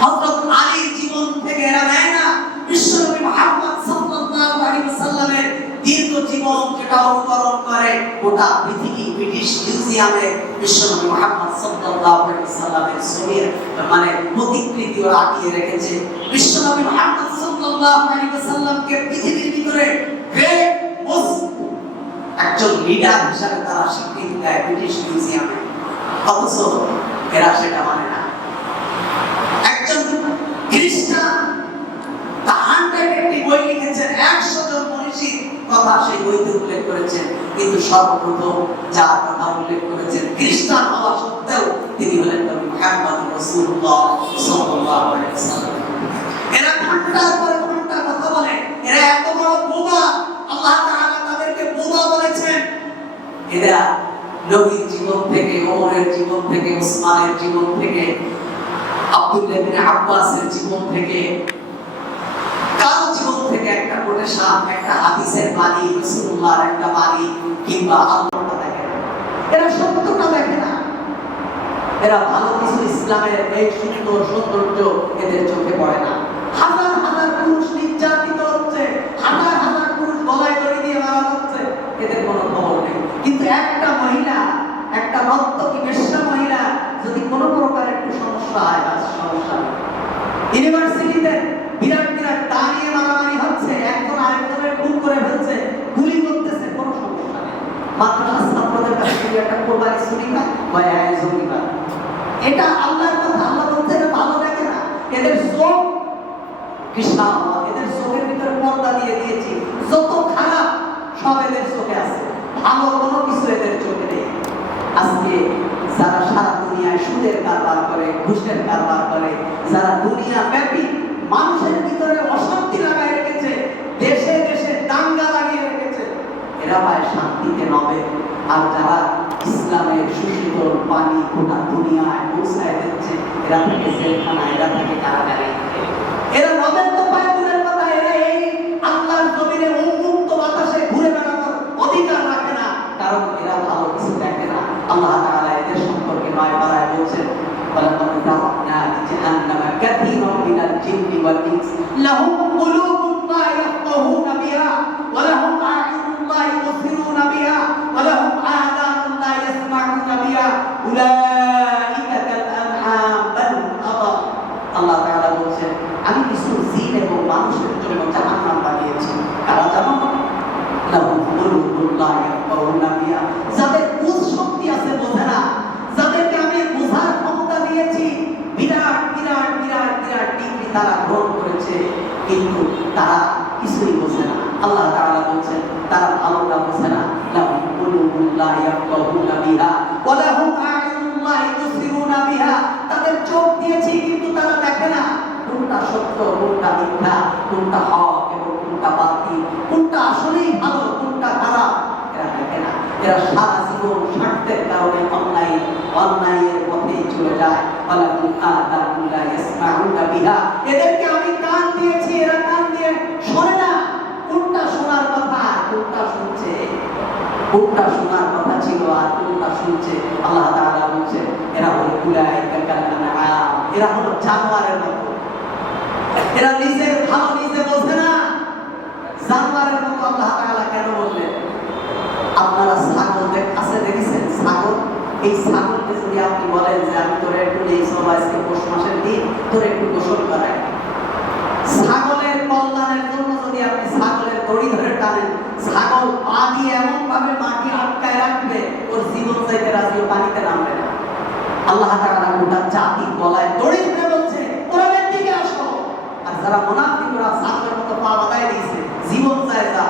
হযরত আলীর জীবন থেকে এরা নেয় না। বিশ্বনবী মুহাম্মদ সাল্লাল্লাহু আলাইহি ওয়াসাল্লামের দীর্ঘ জীবন যেটা অনুকরণ করে গোটা পৃথিবী ব্রিটিশ মিউজিয়ামে বিশ্বনবী মুহাম্মদ সাল্লাল্লাহু আলাইহি ওয়াসাল্লামের ছবির মানে প্রতিকৃতি ওরা আঁকিয়ে রেখেছে। বিশ্বনবী মুহাম্মদ সাল্লাল্লাহু আলাইহি ওয়াসাল্লামকে পৃথিবীর ভিতরে গ্রেট মুসলিম একজন লিডার হিসেবে তারা স্বীকৃতি দেয় ব্রিটিশ মিউজিয়ামে, অথচ এরা সেটা মানে না। একজন খ্রিস্টান একটি বই লিখেছেন, 100 জন মনীষীর কথা সেই বইতে উল্লেখ করেছেন, কিন্তু সর্বপ্রথম যার কথা উল্লেখ করেছেন খ্রিস্টান হওয়া সত্ত্বেও তিনি হলেন নবী মুহাম্মদ রাসূলুল্লাহ সাল্লাল্লাহু আলাইহি ওয়াসাল্লাম। এরা ঘন্টার পর ঘন্টা কথা বলে, এরা এত বড় বোকা, আল্লাহ তাআলা তাদেরকে বোকা বলেছেন। এরা নবীর জীবন থেকে, ওমরের জীবন থেকে, ওসমানের জীবন থেকে, আব্দুল্লাহ ইবনে আব্বাসের জীবন থেকে, কারো জীবন থেকে একটা কোটেশন, একটা হাদিসের বাণী, রাসূলুল্লাহর একটা বাণী কিংবা আল্লাহটা দেখে না। এরা সত্যটা দেখে না। এরা ভালো কিছু ইসলামের এই সুন্দর সৌন্দর্য এদের চোখে পড়ে না। হাজার হাজার পুরুষ নির্যাতিত হচ্ছে, হাজার হাজার পুরুষ গলায় দড়ি দিয়ে মারা হচ্ছে, এদের কোনো খবর নেই। কিন্তু একটা মহিলা একটা নর্তকী বেশ্যা মহিলা যদি কোনো প্রকার একটু সমস্যা হয়, বা সমস্যা ইউনিভার্সিটিতে বিরাট বিরাট দাঁড়িয়ে মারামারি হচ্ছে, একজন আরেকজনের খুন করে ফেলছে, গুলি করতেছে, কোনো সমস্যা নেই। মাদ্রাসার ছাত্রদের কাছ থেকে একটা কোরবানি চুরি না বা জমি না, এটা আল্লাহর কথা। আল্লাহ বলতে ভালো দেখে না, এদের চোখ কৃষ্ণা, এদের চোখের ভিতরে পর্দা দিয়ে দিয়েছি, যত খারাপ সব এদের চোখে আছে, ভালো কোনো কিছু এদের চোখে নেই। আজকে যারা সারা দুনিয়ায় সুদের কারবার করে, ঘুষের কারবার করে, যারা দুনিয়া ব্যাপী মানুষের ভিতরে অশান্তি লাগাই রেখেছে, দেশে দেশে দাঙ্গা লাগিয়ে রেখেছে, এরা পায় শান্তিতে নবে। আর যারা ইসলামের সুশীতল পানি গোটা দুনিয়ায় পৌঁছায় দিচ্ছে, এরা থাকে জেলখানায়, এরা থাকে কারাগারে। এরা নবের তো পায় দূরের কথা, এরা এই আল্লাহর জমিনে উন্মুক্ত বাতাসে ঘুরে বেড়ানোর অধিকার রাখে না, কারণ এরা ভালো কিছু দেখে না। আল্লাহ তাআলা এদের সম্পর্কে নয় বারায় বলছেন, ওয়ালাকাদ যারাকনা লিজাহান্নামা কাসীরাম মিনাল জিন্নি ওয়াল ইনস লাহুম কুলুবুন লা ইয়াফকাহুনা বিহা ওয়া লাহুম আ'য়ুনুন লা ইবসিরুনা বিহা ওয়া লাহুম আযানুন লা ইয়াসমাউনা বিহা উলাইকা কাল আনআম বাল হুম আদাল। আল্লাহ তাআলা বলছেন, আমি কিছু জিন এবং মানুষের জন্য জাহান্নাম বানিয়েছি। কারা জানো? লাহুম কুলুবুন লা ইয়াফকাহুনা বিহা, যাদের বুঝ শক্তি আছে, বোঝে না, যাদেরকে আমি বোঝার ক্ষমতা দিয়েছি, বিরাট বিরাট বিরাট বিরাট ডিগ্রি তারা গ্রহণ করেছে, কিন্তু তারা কিছুই বোঝে না। আল্লাহ তাআলা বলছেন, তারা ভালোটা বোঝে না। লাহুম কুলুবুন লা ইয়াফকাহুনা বিহা ওয়া লাহুম আ'য়ুনুন লা ইবসিরুনা বিহা, তাদের চোখ দিয়েছি কিন্তু তারা দেখে না কোনটা সত্য, কোনটা মিথ্যা, কোনটা হক এবং কোনটা বাতিল, কোনটা আসলেই ভালো, কোনটা খারাপ, এরা দেখে না। এরা সারা জীবন স্বার্থের কারণে অন্যায়ের পথে চলে যায়। ওয়ালাকুম আযানুন লা ইয়াসমাউনা বিহা, এদেরকে আমি কান দিয়েছি, এরা কান দিয়ে শোনে না। কোনটা শোনার কথা, কোনটা শুনছে, কোনটা শোনার কথা ছিল আর কোনটা শুনছে। আল্লাহ তাআলা বলছেন, এরা হলো উলাইকা কাল আনআম, এরা হলো জানোয়ারের মতো। এরা নিজের ভালো নিজে বোঝে না, জানোয়ারের মতো। আল্লাহ তাআলা কেন বললেন? আপনারা ছাগল দেখেছেন? ছাগল, এই ছাগলকে যদি আপনি বলেন যে আমি তোরে একটু এই সময় আজকে পৌষ মাসের দিন তোরে একটু গোসল করাই, ছাগলের কল্যাণের জন্য যদি আপনি ছাগলের দড়ি ধরে টানেন, ছাগল পা দিয়ে এমন ভাবে মাটি আটকায় রাখবে, ওর জীবন চাইতে রাজি, ও পানিতে নামবে না। আল্লাহ তাআলা গোটা জাতি গলায় দড়ি ধরে বলছে, কোরআনের দিকে আসো। আর যারা মুনাফিক, ওরা ছাগলের মতো পা বাঁধায় দিয়েছে, জীবন চায় যা,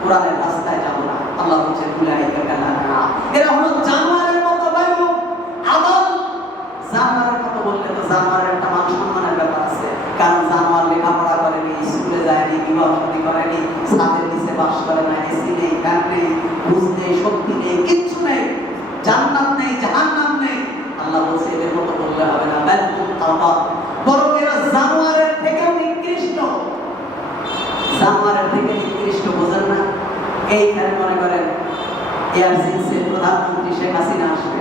কোরআনের রাস্তায় যাব না। আল্লাহ বলছে, উলাইকা কাল আনআম, এরা হলো জানোয়ারের মতো। বায়ু আদল, জানোয়ারের মতো বললে তো জানোয়ারের একটা মান সম্মানের ব্যাপার আছে, কারণ জানোয়ার লেখাপড়া করেনি, স্কুলে যায়নি, বিবাহ শাদী করেনি, ছাদের নিচে বাস করে না, এসি নেই, ফ্যান নেই, বুঝ নেই, শক্তি নেই, কিচ্ছু নেই, জান্নাত নেই, জাহান্নাম নেই। আল্লাহ বলছে, এদের মতো বললে হবে না, বাল হুম আদাল, বরং এরা জানোয়ারের থেকেও নিকৃষ্ট। জানোয়ারের থেকে নিকৃষ্ট বোঝেন না? এইখানে মনে করেন এয়ারসিক্সের প্রধানমন্ত্রী শেখ হাসিনা আসবে,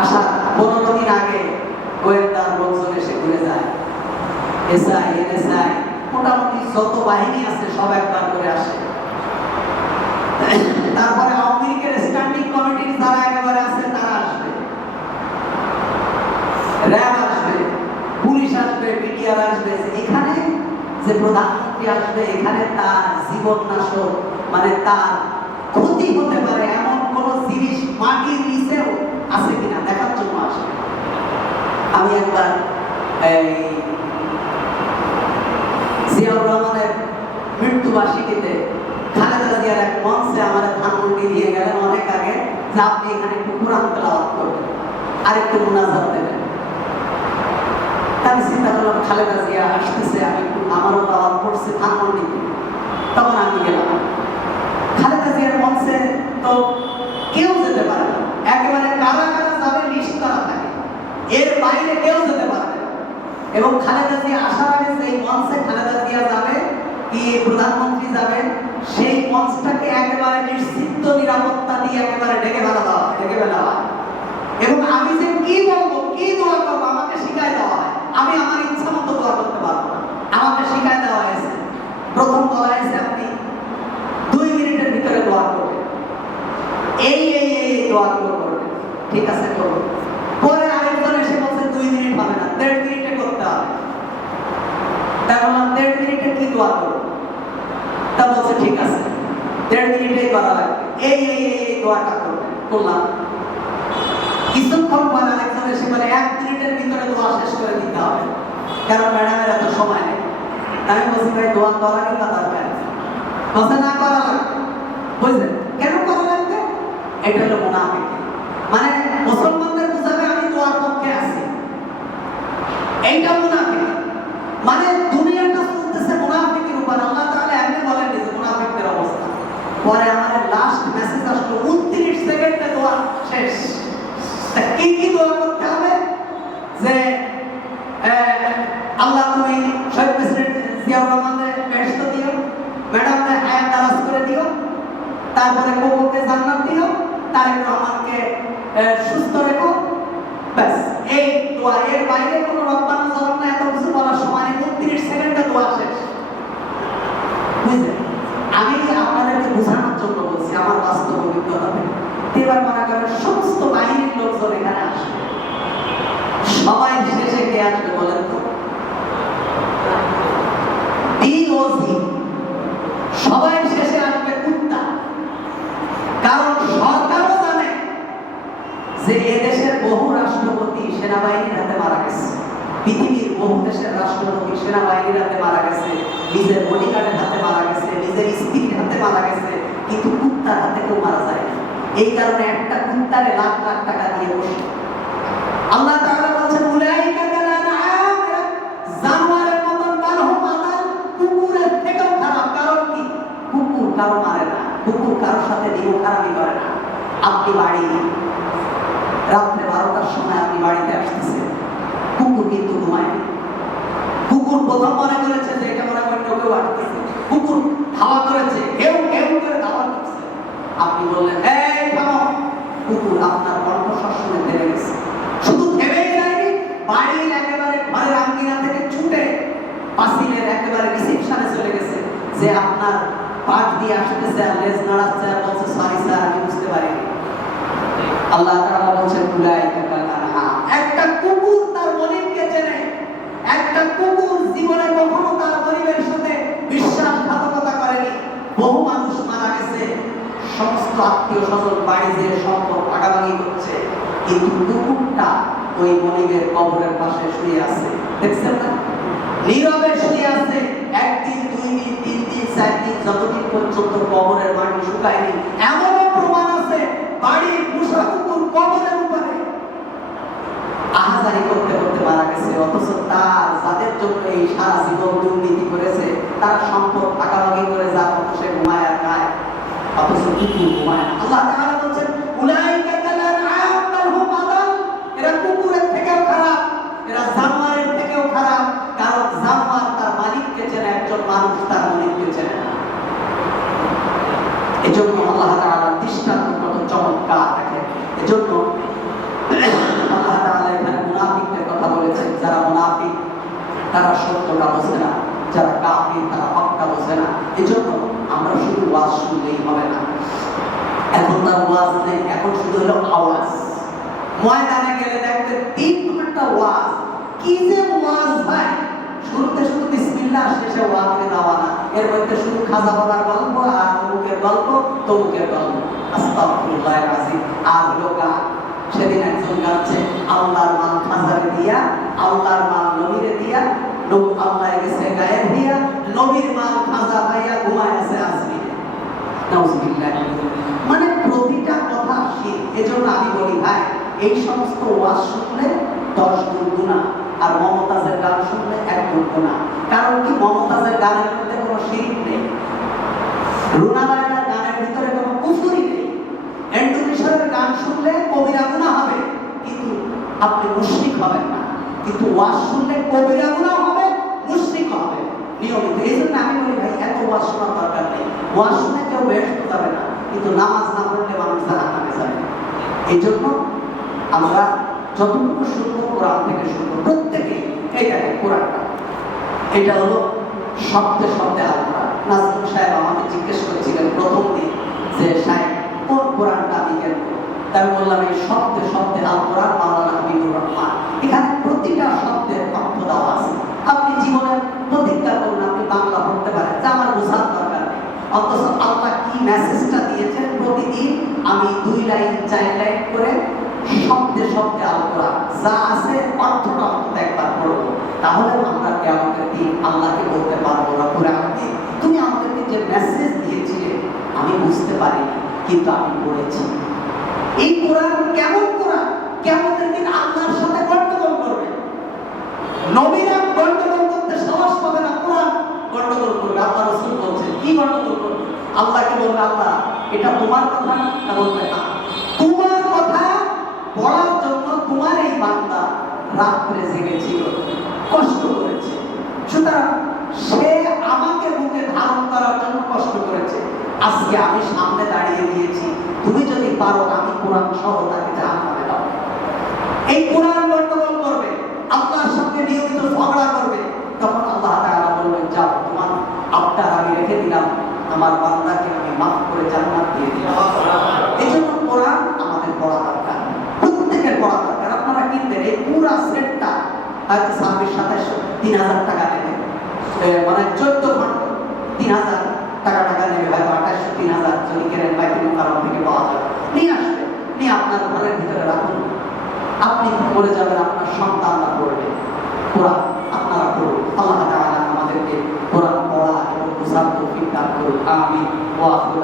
আসার 15 দিন আগে গোয়েন্দার লোকজন এসে ঘুরে যায়, এসআই এনএসআই মোটামুটি যত বাহিনী আছে সব একবার করে আসে। তারপরে আওয়ামী লীগের স্ট্যান্ডিং কমিটির যারা একেবারে আছে তারা আসবে, র্যাব আসবে, পুলিশ আসবে, বিটিআর আসবে। এখানে যে প্রধানমন্ত্রী আসবে, এখানে তার জীবন নাশক, মানে তার ক্ষতি হতে পারে এমন কোন জিনিস মাটির নিচেও আছে কিনা দেখার জন্য আসবে। আমি একবার জিয়াউর রহমানের মৃত্যুবার্ষিকীতে খালেদা জিয়ার এক মঞ্চে আমার ধানমন্ডি দিয়ে গেলেন অনেক আগে, যে আপনি এখানে একটু কোরআন তেলাওয়াত করবেন আর একটু মুনাজাত দেবেন। আমি চিন্তা করলাম, খালেদা জিয়া আসতেছে, আমি একটু আমারও দাওয়াত করছে ধানমন্ডিতে। তখন আমি গেলাম। খালেদা জিয়ার মঞ্চে তো কেউ যেতে পারে না, একেবারে কারা কারা যাবে লিস্ট করা থাকে, এর বাইরে কেউ যেতে পারে না। এবং খালেদা জিয়া আসার আগে সেই মঞ্চে খালেদা জিয়া যাবে কি প্রধানমন্ত্রী যাবে, সেই মঞ্চটাকে একেবারে নিশ্চিত নিরাপত্তা দিয়ে একেবারে ঢেকে ফেলা হয়। এবং আমি যে কি বলবো, কি দোয়া করবো, আমাকে শিখাই দেওয়া হয়। আমি আমার ইচ্ছা মতো দোয়া করতে পারবো না, আমাকে শিখাই দেওয়া হয়েছে। প্রথম বলা হয়েছে আপনি 2 মিনিটের ভিতরে দোয়া করবেন, এই এই এই দোয়াগুলো করবেন। ঠিক আছে করুন। পরে আরেকজন এসে বলছে 2 মিনিট হবে না, 1.5 মিনিটে করতে হবে। তা বললাম 1.5 মিনিটে কি দোয়া করব? তা বলছে ঠিক আছে 1.5 মিনিটেই করা লাগবে, এই দোয়াটা করবেন। করলাম। কিছুক্ষণ পরে আরেকজন এসে বলে 1 মিনিটের ভিতরে দোয়া শেষ করে দিতে হবে, কারণ ম্যাডামের এত সময় নেই। আমি বলছি ভাই দোয়া করারই কথা দরকার, বলছে না করা লাগবে। বুঝলেন কেন করা লাগবে? এটা হলো মুনাফিক। মানে মুসলমানদের বুঝাবে আমি দোয়ার পক্ষে আছি, এইটা মুনাফিক। মানে দুনিয়াটা চলতেছে মুনাফিকের উপর। আল্লাহ তাআলা এমনি বলেন যে মুনাফিকদের অবস্থা। পরে আমাদের লাস্ট মেসেজ আসলো 29 সেকেন্ডে দোয়া শেষ। তা কি দোয়া করতে হবে? যে আল্লাহ তুমি শহীদ প্রেসিডেন্ট জিয়াউর রহমানের বেহেশত দিও, ম্যাডামকে হায়াত দারাজ করে দিও, তারপরে কোকোকে জান্নাত দিও, তারেক রহমানকে সুস্থ রেখো। ব্যাস এই দোয়া, এর বাইরে কোনো রব্বানা জালামনা এত কিছু বলার সময় নেই। 29 সেকেন্ডে দোয়া শেষ। বুঝলেন? আমি আপনাদেরকে বোঝানোর জন্য বলছি আমার বাস্তব অভিজ্ঞতা থেকে। এবার মনে করেন সমস্ত বাহিনীর লোকজন এখানে আসে, সবাই শেষে কে আসবে বলেন তো? ডিওসি। সবাই শেষে আসবে কুত্তা। কারণ সরকারও জানে যে এদেশের বহু রাষ্ট্রপতি সেনাবাহিনীর হাতে মারা গেছে, পৃথিবীর বহু দেশের রাষ্ট্রপতি সেনাবাহিনীর হাতে মারা গেছে, নিজের বডিগার্ডের হাতে মারা গেছে, নিজের স্ত্রীর হাতে মারা গেছে, কিন্তু কুত্তার হাতে কেউ মারা যায় না। এই কারণে একটা কুত্তারে লাখ লাখ টাকা দিয়ে বসে। আল্লাহ তাআলা বলেছেন উলাইকা কালানআম, জানোয়ারের মতন বালহুম আদাল, কুকুরের থেকেও খারাপ। কারণ কি? কুকুর কারো মারে না, কুকুর কারোর সাথে নিমখারামি করে না। আপনি বাড়ি রাত্রে 12টার সময় আপনি বাড়িতে আসতেছেন, কুকুর কিন্তু ঘুমায় না। কুকুর প্রথম মনে করেছে যে এটা মনে হয় কেউ আসতেছে, কুকুর হাওয়া করেছে, কেউ কেউ করে ধাওয়া করছে। আপনি বললেন এই থামো, কুকুর আপনার কণ্ঠস্বর শুনে থেমে গেছে। শুধু থেমেই যায়নি, বাড়ির একেবারে ঘরের আঙ্গিনা থেকে ছুটে পাসিলের একেবারে রিসেপশনে চলে গেছে, যে আপনার পাট দিয়ে আসতেছে আর লেজ নাড়াচ্ছে আর বলছে সরি স্যার আমি বুঝতে পারিনি। আল্লাহ তাআলা বলেছেন উলাইকা কালানআম। একটা কুকুর তার মালিককে চেনে। একটা কুকুর জীবনে কখনো তার পরিবারের সাথে বিশ্বাসঘাতকতা করেনি। বহু মানুষ মারা গেছে, সমস্ত আত্মীয় স্বজন বাড়ি যে সম্পদ ভাগাভাগি করছে, কিন্তু কুকুরটা ওই মনিবের কবরের পাশে শুয়ে আছে। দেখছেন না? নীরবে শুয়ে আছে। 1 দিন 2 দিন 3 দিন 4 দিন, যতদিন পর্যন্ত কবরের মাটি শুকায়নি। এমনও প্রমাণ আছে বাড়ির পোষা কুকুর কবরের উপরে আহাজারি করতে করতে মারা গেছে, অথচ তার যাদের জন্য এই সারা জীবন দুর্নীতি করেছে তারা সম্পদ ভাগাভাগি করে যা সে ঘুমায় আর খায়, অথচ কুকুর ঘুমায়। আল্লাহ তাআলা বলেছেন উলাইকা কালানআম বালহুম আদাল, এরা কুকুরের থেকেও খারাপ, এরা জানোয়ারের থেকেও খারাপ। কারণ জানোয়ার তার মালিককে চেনে, একজন মানুষ তার মালিককে চেনে না। এজন্য আল্লাহ তাআলা দৃষ্টান্ত কত চমৎকার দেখেন। এজন্য আল্লাহ তাআলা এখানে মুনাফিকদের কথা বলেছেন। যারা মুনাফিক তারা সত্যটা বোঝে না, যারা কাফির তারা হকটা বোঝে না। এজন্য আমরা শুধু ওয়াজ শুনলেই হবে না। এখন তার ওয়াজ নেই, এখন শুধু হলো আওয়াজ। ময়দানে গেলে দেখতে 3 ঘন্টা ওয়াজ। কি যে ওয়াজ ভাই! শুরুতে শুধু বিসমিল্লাহ, শেষে ওয়াজে দাওয়ানা, এর মধ্যে শুধু খাজা বাবার গল্প আর তমুকের গল্প, তমুকের গল্প, আস্তাগফিরুল্লাহিল আযীম। আর লোকা সেদিন একজন গাচ্ছে আল্লাহর মাল খাজারে দিয়া, আল্লাহর মাল নবীরে দিয়া, লোক আল্লাহ গেছে গায়েব দিয়া, নবীর মাল খাজা পাইয়া ঘুমায় আছে আসবি। নাউজুবিল্লাহ। মানে প্রতিটা কথা শিরক। এজন্য আমি বলি ভাই, এই সমস্ত ওয়াজ শুনলে 10 গুণ গুনাহ, আর মমতাজের গান শুনলে 1 গুণ গুনাহ। কারণ কি? মমতাজের গানের মধ্যে কোনো শিরক নেই, রুনা লায়লার গানের ভিতরে কোনো কুফরি নেই। এন্ডোনেশিয়ার গান শুনলে কবিরা গুনাহ হবে, কিন্তু আপনি মুশরিক হবেন না। কিন্তু ওয়াজ শুনলে কবিরা গুনাহ হবে, মুশরিক হবে নিয়মিত। এই জন্য আমি বলি ভাই, এত ওয়াজ শোনার দরকার নেই। ওয়াজ শুনে কেউ বেহেশত যাবে না, কিন্তু নামাজ না পড়লে মানুষ জাহান্নামে যাবে। এই জন্য আমরা যতটুকু শুনবো কোরআন থেকে শুনবো প্রত্যেকে। এই দেখেন কোরআনটা, এটা হলো শব্দে শব্দে আল কোরআন। নাজমুল সাহেব আমাকে জিজ্ঞেস করেছিলেন প্রথম দিন যে সাহেব কোন কোরআনটা আমি কেন, তাই আমি বললাম এই শব্দে শব্দে আল কোরআন মাওলানা হাবিবুর রহমান, এখানে প্রতিটা শব্দের অর্থ দেওয়া আছে। আপনি জীবনে প্রতিজ্ঞা করুন আপনি বাংলা পড়তে পারেন, যা আমার বোঝার দরকার নেই, অথচ আল্লাহ কি মেসেজটা দিয়েছেন প্রতিদিন আমি 2 লাইন 4 লাইন করে শব্দে শব্দে আল কোরআন যা আছে অর্থটা অন্তত একবার পড়বো, তাহলে আমরা কিয়ামতের দিন আল্লাহকে বলতে পারবো রব্বুল আলামিন তুমি আমাদেরকে যে মেসেজ দিয়েছিলে আমি বুঝতে পারিনি কিন্তু আমি পড়েছি। এই কোরআন কেমন কোরআন? কিয়ামতের দিন আল্লাহর সাথে গন্ডগোল করবে, নবীরা গন্ডগোল করতে সাহস পাবে না, কোরআন গন্ডগোল করবে। আল্লাহ রাসূল বলছেন কি গন্ডগোল করবে? আল্লাহকে বলবে আল্লাহ এটা তোমার কথা না, বলবে না তোমার কথা বলার জন্য তোমার এই বান্দা রাত্রে জেগেছিল, কষ্ট করেছে, সুতরাং সে আমাকে বুকে ধারণ করার জন্য কষ্ট করেছে, আজকে আমি সামনে দাঁড়িয়ে দিয়েছি, তুমি যদি পারো আমি কোরআন সহ তাকে জাহান্নামে দাও। এই কোরআন গন্ডগোল করবে, আল্লাহর সাথে নিয়মিত ঝগড়া করবে, তখন আল্লাহ তাআলা বলবেন যাও তোমার আবদার আমি রেখে দিলাম, আমার বান্দাকে আমি মাফ করে জান্নাত দিয়ে দিলাম। এই জন্য কোরআন আমাদের পড়া দরকার, প্রত্যেকের পড়া দরকার। আপনারা কিনবেন এই পুরো সেটটা হয়তো 26-27 3000 টাকা নেবে, মানে 14 খন্ড 3000 টাকা নেবে, হয়তো 2800 3000 যদি কেনেন বাইতুল মুকাররম থেকে পাওয়া যাবে, নিয়ে আসবেন, নিয়ে আপনার ঘরের ভিতরে রাখুন। আপনি বলে যাবেন আপনার সন্তানরা পড়বে কোরআন, আপনারা পড়ুন। আল্লাহ তাআলা আমাদেরকে কোরআন পড়া এবং বোঝার তৌফিক দান করুন। আমিন ওয়া আখিরু